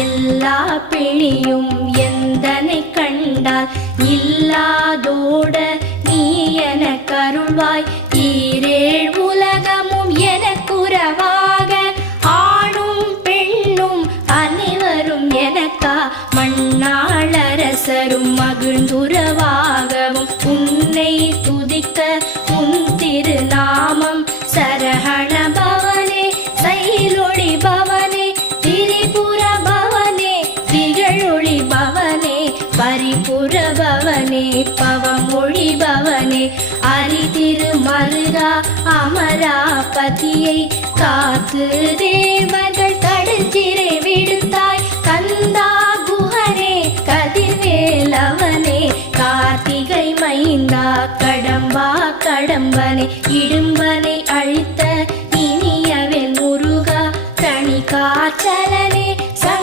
எல்லா பிணியும் எந்தனை கண்டால் இல்லாதோட நீ என கருள்வாய். ஈரேழ் உலகமும் எனக்குறவாக ஆணும் பெண்ணும் அனைவரும் எனக்கா மண்ணாளரசரும் மகிழ்ந்துறவாகவும் உன்னை துதிக்க உன் திருநாமம் சரஹண பவனே சைலொளி பவனே திரிபுர பவனே திகழொளி பவனே பரிபுர பவனே பவமொழி பவனே அரிதிரு மருகா அமராபதியை காத்து தேவர்கள் கடுஞ்சிறை விடுத்தாய். கந்தா குஹனே கதிர்வேலவனே கார்த்திகை மைந்தா கடம்பா கடம்பனே இடும்